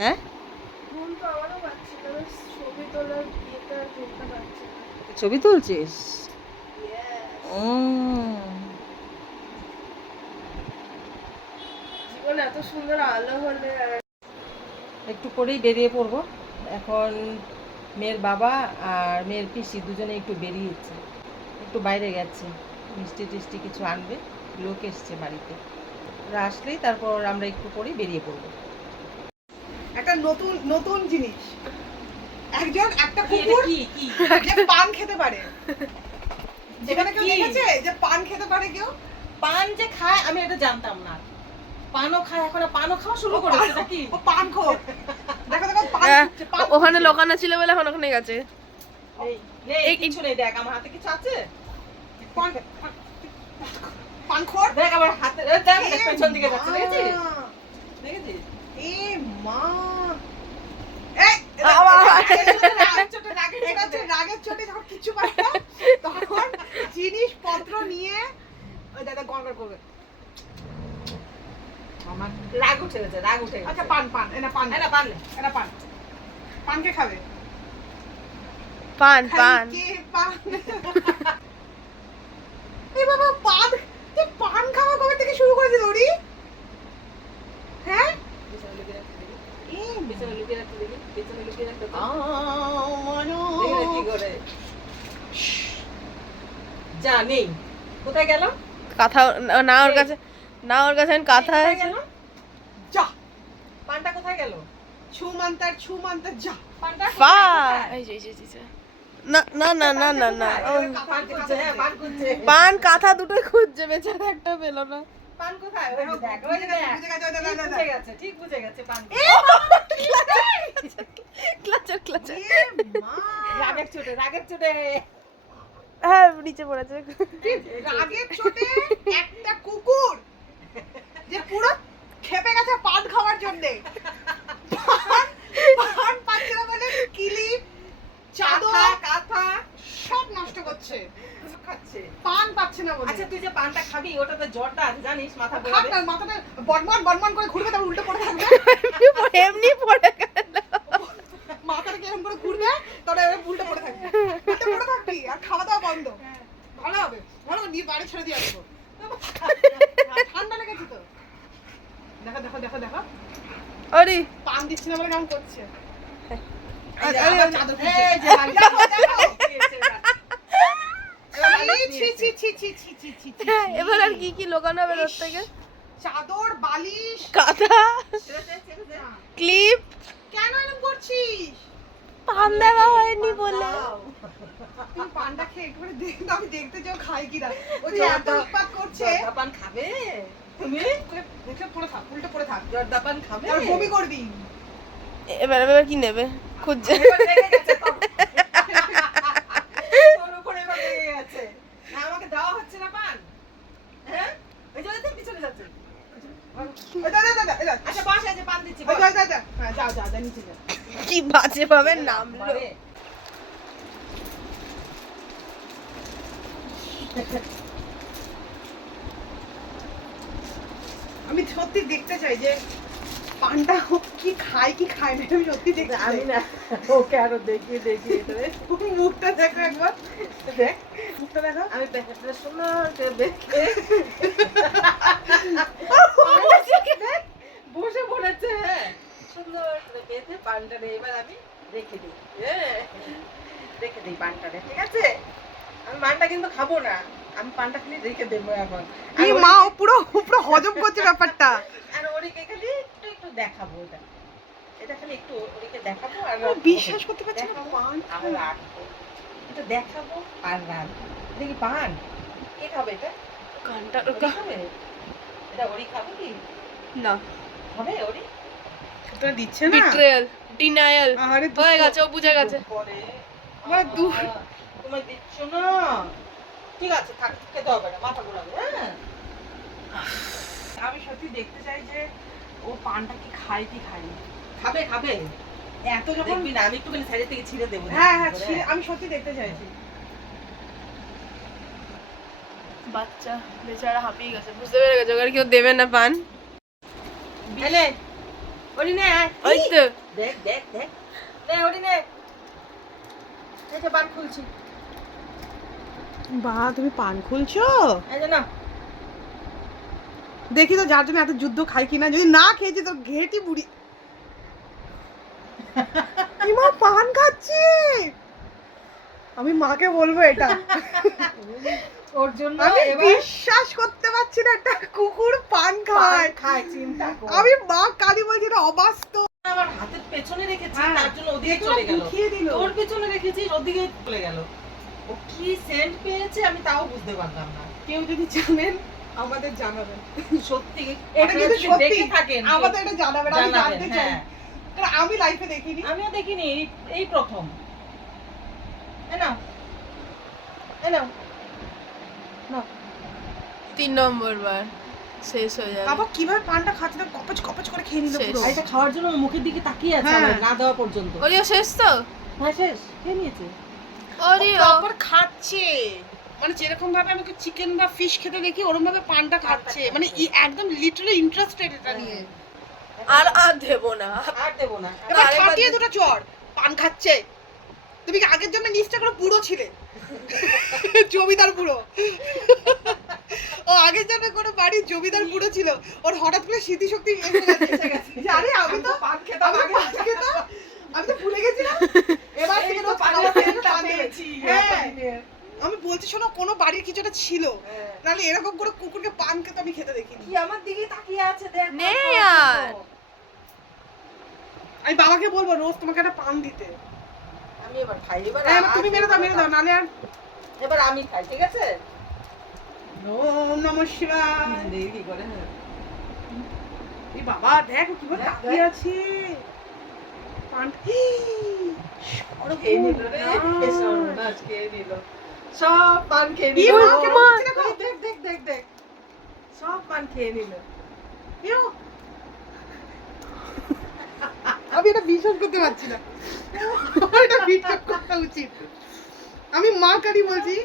হ্যাঁ, ঘুম তো আমারও পাচ্ছে না, ছবি তোলার ইয়েটা ঘুমটা পাচ্ছে না। ছবি তুলছিস? Yes! উম, জীবনে এত সুন্দর আলো হলে আর একটু পরেই বেরিয়ে পড়বো। এখন মেয়ের বাবা আর মেয়ের পিসি দুজনে একটু বেরিয়েছে, একটু বাইরে গেছে, মিষ্টি টিষ্টি কিছু আনবে, লোক এসছে বাড়িতে। ওরা আসলেই তারপর আমরা একটু পরেই বেরিয়ে পড়বো। একটা নতুন নতুন জিনিস, একটা কি এটা? কুকুর কি কি যে পান খেতে পারে। যেখানে কেউ কি? দেখেছে যে পান খেতে পারে কেউ? পান যে খায় আমি এটা জানতাম না। পানও খায়, এখন পানও খাওয়া শুরু করেছে নাকি? ও পান খোর। দেখো দেখো পান খাচ্ছে, পান ওখানে খাচ্ছে। লোকানো ছিল বলে এখন ওখানে গেছে। নেই কিছু নেই, দেখ আমার হাতে কিছু আছে। পান পান খোর। দেখ আমার হাতে, দেখ পেছন দিকে যাচ্ছে, দেখেছিস? মা, দেখেছিস? এ মা, এই এটা হচ্ছে রাগের চোটে যখন কিছু পায় না, তখন জিনিসপত্র নিয়ে ওই দাদা গড়গড় করবে। আমার রাগ উঠে গেছে, রাগ উঠে গেছে। আচ্ছা পান পান এনা পান এটা পান নে। এনা পান পান কে খাবে? পান পান কে পান? এই বাবা পান, তুই পান খাওয়া কবে থেকে শুরু করেছিস ওরি? হ্যাঁ পেছনে লুকিয়ে রাখতে দেখি। এ পেছনে লুকিয়ে রাখতে দেখি। পেছনে লুকিয়ে রাখতে তো। আমার দেখলে কি করে? যা নেই। কোথায় গেল? কাঁথা না ওর কাছে, না ওর কাছে এখন কাঁথা কোথায় আছে। গেল? যা পানটা কোথায় গেল? ছু মান্তার যা। পানটা পা কোথায়? এই যে না না না না না না ও, পান খুঁজছে, হ্যাঁ, পান খুঁজছে। পান কাঁথা দুটোই খুঁজছে, বেচারা একটা পেলো না। পান কোথায়? ওই যে দেখ, ওই যে দেখ। বুঝে গেছে, ওই ঠিক দাদা, বুঝে গেছে, ঠিক বুঝে গেছে পান। ক্লাচার ক্লাচার, এ মা, রাগের চোটে, রাগের চোটে। হ্যাঁ নিচে পড়েছে। রাগের চোটে একটা কুকুর যে পুরো খেপে গেছে পান খাওয়ার জন্য, পান পাচ্ছে না বলে কিলিপ চাদর কাঁথা সব নষ্ট করছে, খাচ্ছে। পান পাচ্ছে না বলে। আচ্ছা তুই যে পানটা খাবি, ওটাতে জ্বরটা আছে জানিস, মাথা খাক ঘোরাবে। না, মাথাটা বনমন বনমন করে ঘুরবে, তারপর উল্টো পড়ে থাকবে, এমনি পড়ে গেল। মাথাটা কেরম করে ঘুরবে, তারপরে উল্টো পড়ে থাকবে, উল্টো পড়ে থাকবি আর খাওয়া দাওয়া বন্ধ। ভালো হবে, ভালো হবে, নিয়ে বাড়ি ছেড়ে দিয়ে আসবো। ঠান্ডা লেগেছে তো। দেখো দেখো দেখো দেখো, আরে পান দিচ্ছি না বলে কেমন করছে। এই যে আরে, আবার আরে, চাদর এই খুলছে। যে, দেখো, দেখো। দিয়েছে এবার। ছি, ছি, ছি, ছি, ছি, ছি, ছি, ছি। এবার আর কি কি লোকানো হবে ওর থেকে? চাদর বালিশ, কাঁথা, ছেড়েছে, ছেড়েছে। ক্লিপ, কেন এরকম করছিস? পান দেওয়া হয়নি বলে। দাও। তুমি পানটা খেয়ে একটু করে দেখতে, আমি দেখতে চাও খাই কিনা। ও যে এত উৎপাত করছে, জর্দা পান খাবে তুমি? দেখে পড়ে থাক, উল্টো পড়ে থাক, জর্দা পান খাবে? আর বমি করবি। এবার এবার কি নেবে খুঁজছে। এবার রেগে গেছে তো। তোর উপরে এবার রেগে গেছে। না, আমাকে দেওয়া হচ্ছে না পান। হ্যাঁ? ওই যে ওদের পিছনে যাচ্ছে। ওই দাদা দাদা দাদা, আচ্ছা বস, এই যে পান দিচ্ছি, ওই বস। দাদা দাদা, হ্যাঁ যাও যাও যাও, নিচে যাও। কি বাজে ভাবে নামলো। বারে। আমি সত্যি দেখতে চাই যে পানটা ও কি খায় না, আমি সত্যি দেখতে চাই। আমি না, ওকে আরো দেখিয়ে দেখিয়ে দেবে। মুখটা দেখো একবার, দেখ মুখটা দেখো। আমি প্যাকেটটা সুন্দর করে দেখে বসে পড়েছে, হ্যাঁ। সুন্দর করে বেঁধে পানটারে এবার আমি রেখে দিই, হ্যাঁ। রেখে দিই পানটারে, ঠিক আছে? আমি পানটা কিন্তু খাবো না, আমি পানটা খালি রেখে দেবো এখন। এই মা, ও পুরো পুরো হজম করছে ব্যাপারটা। আর ওরিকে খালি একটু একটু দেখাবো, এটা এটা খালি একটু ওরিকে দেখাবো আর ও বিশ্বাস করতে পারছি না, দেখাবো পান আর রাখবো, এটা দেখাবো আর রাখবো। দেখি পান কে খাবে? এটা কানটা ওরি খাবে? এটা ওরি খাবে কি? না, খাবে ওরি? তো দিচ্ছে না। বিট্রেয়াল, ডিনায়াল আরে হয়ে গেছে, ও বুঝে গেছে। পরে মানে দূর। তোমায় দিচ্ছ না, ঠিক আছে থাক, খেতে হবে না, মাথা ঘোরাবে, হ্যাঁ। আমি সত্যি দেখতে চাই যে ও পানটা কি খায় কি খায় না। খাবে খাবে, এত যখন, দেখবি না, আমি একটুখানি সাইডের থেকে ছিঁড়ে দেবো। হ্যাঁ হ্যাঁ আমি সত্যি দেখতে চাইছি। বাচ্চা বেচারা হাঁপিয়ে গেছে, বুঝতে পেরে গেছে ওকে আর কেউ দেবে না পান। এলে ওরি নে আয়। ওই তো দেখ দেখ দেখ নে ওরি নে এই যে পান খুলছি বা তুমি পান খুলছো? এই যে না দেখি তো যার জন্য এত যুদ্ধ খাই কিনা, যদি না খেয়েছি তো ঘেটি বুড়ি। মা পান খাচ্ছে, আমি মাকে বলবো এটা। ওর জন্য আমি এবার বিশ্বাস করতে পারছি না একটা কুকুর পান খায়। খায় চিন্তা কর আমি মা কালী বলছি এটা অবাস্তব। আমার হাতের পেছনে রেখেছি হ্যাঁ, তার জন্য ওদিকে দেখলাম চলে গেল ঢুকিয়ে দিল। তোর পেছনে রেখেছি ওদিকে চলে গেল ও কি সেন্ট পেয়েছে আমি তাও বুঝতে পারলাম না কেউ যদি জানেন আমাদের জানাবেন, সত্যি এটা আপনারা কিন্তু যদি সত্যি দেখে থাকেন আমাদের এটা জানাবেন, আমি জানাবেন, জানতে চাই। হ্যাঁ। কারণ আমি লাইফে দেখিনি। আমিও দেখিনি এই প্রথম এ নাও এ নাও নাও 3 নম্বর বার শেষ হয়ে যাবে। বাবা কিভাবে পানটা খাচ্ছে, তো কপচ কপচ করে খেয়ে নিল শেষ। পুরো। আর এটা খাওয়ার জন্য ওর মুখের দিকে তাকিয়ে আছে হ্যাঁ। আমার না দেওয়া পর্যন্ত ওরিও শেষ তো? হ্যাঁ শেষ খেয়ে নিয়েছে ওরিও তারপর খাচ্ছে, মানে যেরকম ভাবে আমাকে চিকেন বা ফিশ খেতে দেখি ওরকম ভাবে পানটা খাচ্ছে, মানে একদম লিটারালি ইন্টারেস্টেড এটা নিয়ে। আর দেবো না। আর দেবো না এবার আরেকবার খাটিয়ে দুটো চড়, পান খাচ্ছে। তুমি কি আগের জন্য নিচটা করে বুড়ো ছিলে? জমিদার বুড়ো। ও আগের জন্য কোনো বাড়ির জমিদার বুড়ো ছিল, ওর হঠাৎ করে স্মৃতিশক্তি এসে গেছে যে আরে আমি তো পান খেতাম আমি তো আগে পান খেতাম, আমি তো ভুলে গেছিলাম। এবার এই থেকে তো তো পানের পান সেন্টটা পেয়েছি। পেয়েছি হ্যাঁ, এতদিনে। আমি বলছি শোনো কোনো বাড়ির কিছু একটা ছিল, হ্যাঁ। নাহলে এরকম করে কুকুরকে পান খেতে আমি খেতে দেখিনি। কি আমার দিকে তাকিয়ে আছে দেখ নে পান খাওয়ার আর। জন্য। আমি বাবাকে বলবো রোজ তোমাকে একটা পান দিতে। আমি এবার খাই এবার এবার তুমি মেরে দাও নাহলে আর। এবার আমি খাই ঠিক আছে ওম নমঃ শিবায়। দেখি কি করে এই বাবা দেখ ও কিভাবে দেখ, তাকিয়ে দেখ। আছে। পান খেয়ে নিল রে এ সর্বনাশ খেয়ে নিল সব পান খেয়ে এই নিল মা, কেন হচ্ছে না গো? দেখ দেখ দেখ দেখ সব পান খেয়ে নিল ইউ। আমি এটা বিশ্বাস করতে পারছি না, আমার এটা বিশ্বাস করা উচিত। আমি মা কালী বলছি,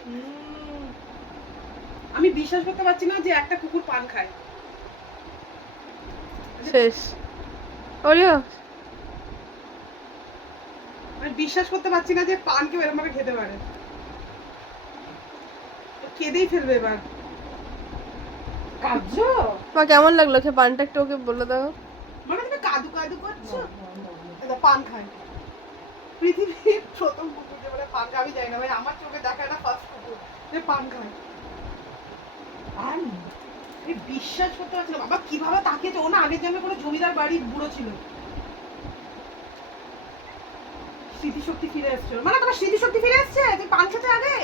আমি বিশ্বাস করতে পারছি না যে একটা কুকুর পান খায়। শেষ। ওরিও আমি বিশ্বাস করতে পারছি না যে পান কেউ এরকম ভাবে খেতে পারে। ও কেঁদেই ফেলবে এবার। কাজ মা কেমন লাগলো খেয়ে পানটা একটু ওকে বলে দাও। মানে তুমি কাদু কাদু করছো, এটা পান খায়। পৃথিবীর প্রথম কুকুর যে বলে পান খায়, আমি জানি না ভাই, আমার চোখে দেখা এটা ফার্স্ট কুকুর যে পান খায়। পান আমি বিশ্বাস করতে পারছি না বাবা কিভাবে তাকিয়েছে। ও না আগের জন্মে কোনো জমিদার বাড়ির বুড়ো ছিল, স্মৃতিশক্তি ফিরে এসছে। মানে তোমার স্মৃতিশক্তি ফিরে এসছে যে পান খেতে আগে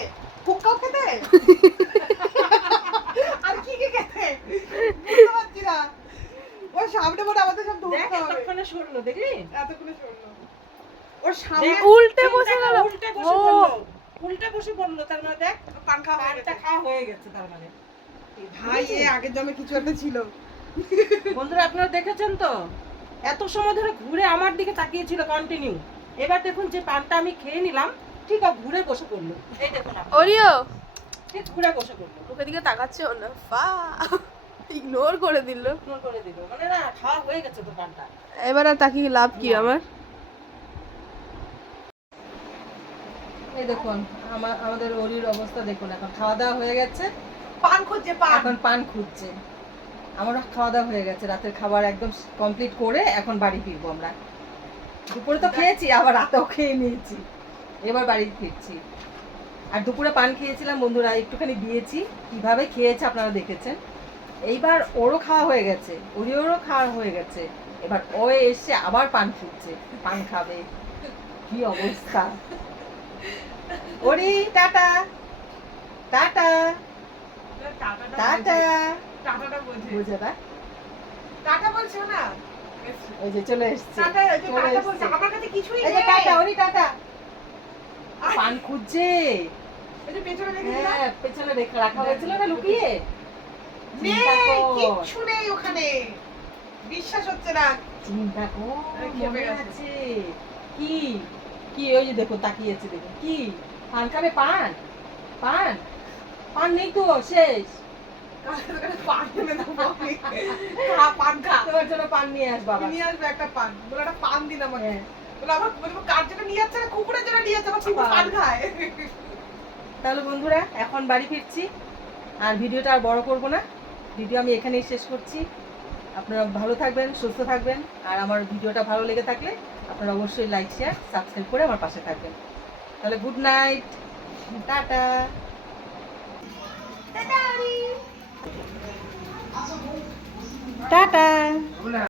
হুক্কাও খেতে আর কি কি খেতে বুঝতে পারছি না। ওর সামনে মনে আমাদের সব দেখ ধরতে হবে। এতক্ষণে সরলো দেখলি এতক্ষণে শুনলো ওর সামনে দেখ, উল্টে বসে গেল। উল্টে বসে ও। পড়লো উল্টে বসে পড়লো তার মানে দেখ পান খাওয়া হয়ে পানটা গেছে। খাওয়া হয়ে গেছে তার মানে ভাই এ আগের জন্মে কিছু একটা ছিল। বন্ধুরা আপনারা দেখেছেন তো এত সময় ধরে ঘুরে আমার দিকে তাকিয়েছিল কন্টিনিউ এবার দেখুন যে পানটা আমি খেয়ে নিলাম ঠিক ঘুরে বসে পড়লো এই দেখুন আপনারা, ওরিও ঠিক ঘুরে বসে পড়লো মুখের দিকে তাকাচ্ছে ও না, ফা ইগনোর করে দিল। ইগনোর করে দিল মানে না খাওয়া হয়ে গেছে তো পানটা এবার আর তাকিয়ে লাভ কি না। আমার? এই দেখুন আমাদের ওরির অবস্থা দেখুন এখন খাওয়া দাওয়া হয়ে গেছে পান খুঁজছে পান। এখন পান খুঁজছে আমরা খাওয়া দাওয়া হয়ে গেছে রাতের খাবার একদম কমপ্লিট করে এখন বাড়ি ফিরবো আমরা দুপুরে তো খেয়েছি আবার রাতেও খেয়ে নিয়েছি এবার বাড়ি ফিরছি আর দুপুরে পান খেয়েছিলাম বন্ধুরা একটুখানি দিয়েছি কিভাবে খেয়েছে আপনারা দেখেছেন এইবার ওরও খাওয়া হয়ে গেছে ওরও খাওয়া হয়ে গেছে এবার ও এসে আবার পান খুঁজছে পান খাবে কি অবস্থা ওরি টাটা টাটা টাটা টাটাটা বলছে। বুঝে না টাটা বলছো না? ওই যে চলে এসছে টাটা এই যে চলে টাটা বলছে, এসছে আমার কাছে কিছুই এই যে নেই। টাটা ওরি টাটা পান খুঁজছে এই যে পেছনে রেখে দিলাম। হ্যাঁ পেছনে রেখে রাখা হয়েছিল না লুকিয়ে নেই, চিন্তা কর কিচ্ছু নেই ওখানে। বিশ্বাস হচ্ছে না। চিন্তা কর আরে খেপে মনে গেছে। আছে কি কি ওই যে দেখো তাকিয়েছে দেখো কি পান খাবে পান পান পান নেই তো শেষ পান কিনে দেবো আমি। খা, পান খা। তোমার জন্য পান নিয়ে আসবো আবার। নিয়ে আসবে একটা পান। বলে একটা পান দিন আমাকে। হ্যাঁ। বলে আমার বলবো কার জন্য নিয়ে যাচ্ছে না, কুকুরের জন্য নিয়ে যাচ্ছে, আমার কুকুর পান খায়। তাহলে বন্ধুরা এখন বাড়ি ফিরছি, আর ভিডিওটা আর বড় করব না, ভিডিও আমি এখানেই শেষ করছি। আপনারা ভালো থাকবেন, সুস্থ থাকবেন, আর আমার ভিডিওটা ভালো লেগে থাকলে আপনারা অবশ্যই লাইক শেয়ার সাবস্ক্রাইব করে আমার পাশে থাকবেন। তাহলে গুড নাইট, টাটা। টাটা।